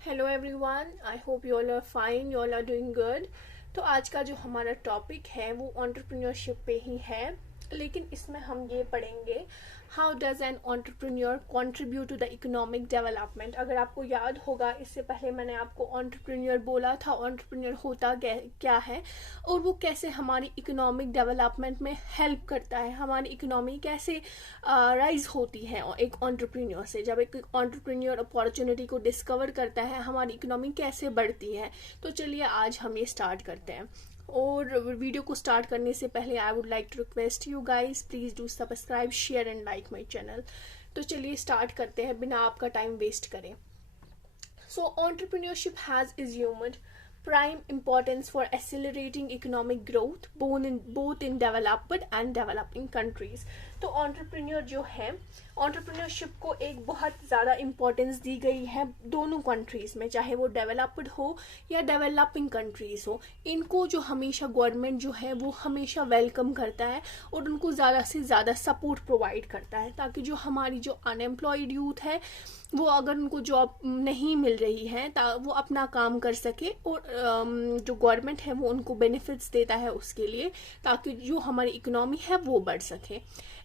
Hello everyone, I hope you all are fine, you all are doing good. तो आज का जो हमारा टॉपिक है वो एंटरप्रेन्योरशिप पे ही है, लेकिन इसमें हम ये पढ़ेंगे how does an entrepreneur contribute to the economic development. अगर आपको याद होगा, इससे पहले मैंने आपको एंटरप्रेन्योर बोला था, एंटरप्रेन्योर होता क्या है और वो कैसे हमारी इकोनॉमिक डेवलपमेंट में हेल्प करता है, हमारी इकोनॉमी कैसे राइज होती है एक एंटरप्रेन्योर से। जब एक एंटरप्रेन्योर अपॉर्चुनिटी को डिस्कवर करता है, हमारी इकोनॉमी कैसे बढ़ती है। तो चलिए आज हम ये स्टार्ट करते हैं। और वीडियो को स्टार्ट करने से पहले I would like to request you guys, please do subscribe, share and like my channel. तो चलिए स्टार्ट करते हैं बिना आपका टाइम वेस्ट करें। So, entrepreneurship has assumed prime importance for accelerating economic growth both in developed and developing countries. तो entrepreneur जो है, entrepreneurship को एक बहुत ज़्यादा इम्पोर्टेंस दी गई है दोनों कंट्रीज़ में, चाहे वो डेवलप्ड हो या डेवलपिंग कंट्रीज़ हो। इनको जो हमेशा गवर्नमेंट जो है वो हमेशा वेलकम करता है और उनको ज़्यादा से ज़्यादा सपोर्ट प्रोवाइड करता है, ताकि जो हमारी जो अनएम्प्लॉयड यूथ है वो अगर उनको जॉब नहीं मिल रही है वो अपना काम कर सके, और जो गवर्नमेंट है वो उनको बेनिफिट्स देता है उसके लिए, ताकि जो हमारी इकोनॉमी है वो बढ़ सके।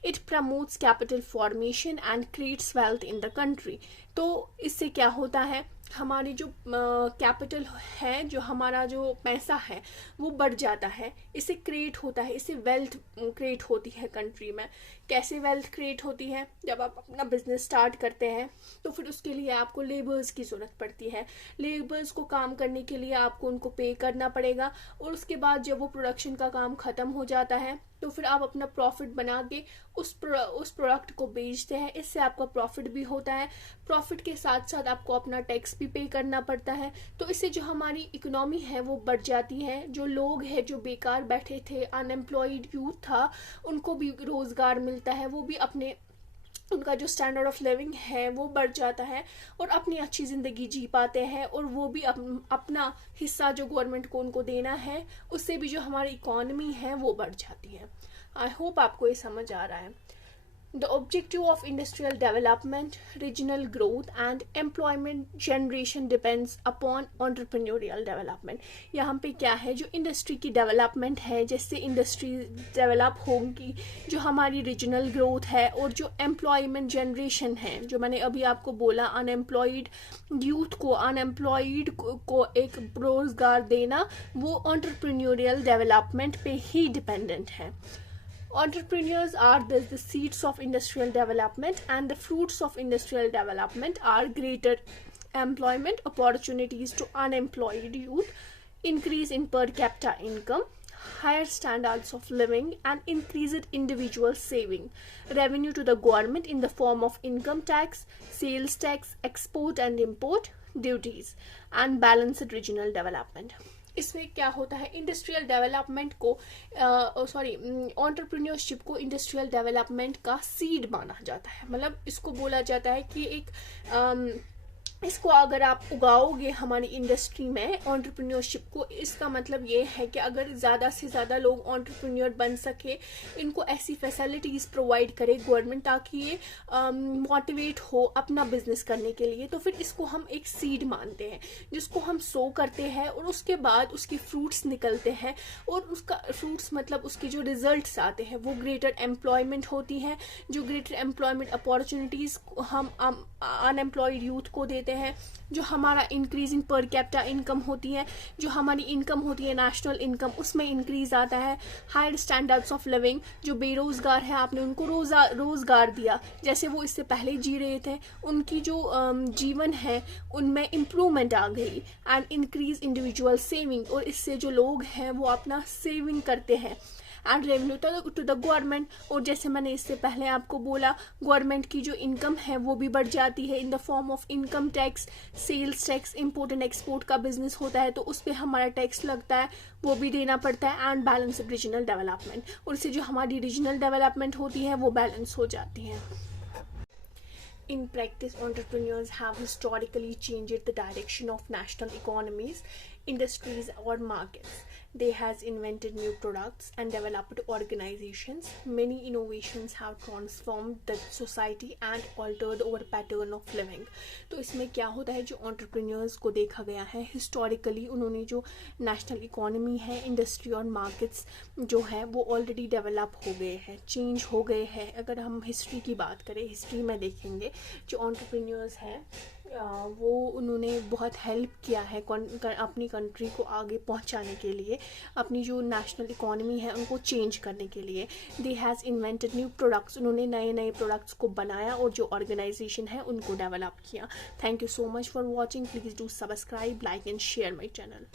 It promotes capital formation and creates wealth in the country. तो इससे क्या होता है, हमारी जो कैपिटल है, जो हमारा जो पैसा है वो बढ़ जाता है, इससे क्रिएट होता है, इससे वेल्थ क्रिएट होती है कंट्री में। कैसे वेल्थ क्रिएट होती है, जब आप अपना बिजनेस स्टार्ट करते हैं तो फिर उसके लिए आपको लेबर्स की ज़रूरत पड़ती है। लेबर्स को काम करने के लिए आपको उनको पे करना पड़ेगा, और उसके बाद जब वो प्रोडक्शन का काम ख़त्म हो जाता है तो फिर आप अपना प्रॉफिट बना के उस प्रोडक्ट को बेचते हैं। इससे आपका प्रॉफिट भी होता है, प्रॉफिट के साथ साथ आपको अपना टैक्स भी पे करना पड़ता है। तो इससे जो हमारी इकोनॉमी है वो बढ़ जाती है। जो लोग हैं जो बेकार बैठे थे, अनएम्प्लॉयड यूथ था, उनको भी रोज़गार मिलता है, वो भी अपने उनका जो स्टैंडर्ड ऑफ लिविंग है वो बढ़ जाता है और अपनी अच्छी ज़िंदगी जी पाते हैं, और वो भी अपना हिस्सा जो गवर्नमेंट को उनको देना है, उससे भी जो हमारी इकोनॉमी है वो बढ़ जाती है। आई होप आपको ये समझ आ रहा है। The objective of industrial development, regional growth and employment generation depends upon entrepreneurial development. यहाँ पे क्या है, जो इंडस्ट्री की डेवलपमेंट है, जैसे इंडस्ट्री डेवलप होगी, जो हमारी रीजनल ग्रोथ है, और जो एम्प्लॉयमेंट जनरेशन है, जो मैंने अभी आपको बोला, अनएम्प्लॉयड यूथ को, अनएम्प्लॉयड को एक रोजगार देना, वो एंटरप्रेन्योरियल डेवलपमेंट पे ही डिपेंडेंट है। Entrepreneurs are the seeds of industrial development, and the fruits of industrial development are greater employment opportunities to unemployed youth, increase in per capita income, higher standards of living, and increased individual saving, revenue to the government in the form of income tax, sales tax, export and import duties, and balanced regional development. इसमें क्या होता है, industrial development को entrepreneurship को industrial development का seed माना जाता है। मतलब इसको बोला जाता है कि एक इसको अगर आप उगाओगे हमारी इंडस्ट्री में एंटरप्रेन्योरशिप को, इसका मतलब ये है कि अगर ज़्यादा से ज़्यादा लोग एंटरप्रेन्योर बन सके, इनको ऐसी फैसिलिटीज़ प्रोवाइड करे गवर्नमेंट, ताकि ये मोटिवेट हो अपना बिजनेस करने के लिए, तो फिर इसको हम एक सीड मानते हैं, जिसको हम सो करते हैं और उसके बाद उसके फ्रूट्स निकलते हैं, और उसका फ्रूट्स मतलब उसके जो रिजल्ट्स आते हैं वो ग्रेटर एम्प्लॉयमेंट होती है। जो ग्रेटर एम्प्लॉयमेंट अपॉर्चुनिटीज़ हम अनएम्प्लॉयड यूथ को देते हैं, जो हमारा इंक्रीजिंग पर कैपिटा इनकम होती है, जो हमारी इनकम होती है नेशनल इनकम, उसमें इंक्रीज आता है। हायर स्टैंडर्ड्स ऑफ लिविंग, जो बेरोजगार है आपने उनको रोजगार दिया, जैसे वो इससे पहले जी रहे थे, उनकी जो जीवन है उनमें इम्प्रूवमेंट आ गई। एंड इंक्रीज इंडिविजुअल सेविंग, और इससे जो लोग हैं वो अपना सेविंग करते हैं। And revenue to the government, और जैसे मैंने इससे पहले आपको बोला, गवर्नमेंट की जो इनकम है वो भी बढ़ जाती है in the form of income tax, sales tax, import and export का बिजनेस होता है तो उस पर हमारा टैक्स लगता है, वो भी देना पड़ता है। एंड बैलेंस्ड रीजनल डेवलपमेंट, और इससे जो हमारी रीजनल डेवलपमेंट होती है वो बैलेंस हो जाती है। In practice, entrepreneurs have historically changed the direction of national economies, industries, or markets. They has invented new products and developed organizations. Many innovations have transformed the society and altered our pattern of living. तो इसमें क्या होता है, जो entrepreneurs को देखा गया है हिस्टोरिकली, उन्होंने जो नेशनल इकोनॉमी है, इंडस्ट्री और मार्केट्स जो है वो ऑलरेडी डेवलप हो गए हैं, चेंज हो गए हैं. अगर हम हिस्ट्री की बात करें, हिस्ट्री में देखेंगे जो entrepreneurs हैं वो उन्होंने बहुत हेल्प किया है अपनी कंट्री को आगे पहुंचाने के लिए, अपनी जो नेशनल इकोनॉमी है उनको चेंज करने के लिए. They has invented new products, उन्होंने नए नए प्रोडक्ट्स को बनाया और जो ऑर्गेनाइजेशन है उनको डेवलप किया. Thank you so much for watching. Please do subscribe, like and share my channel.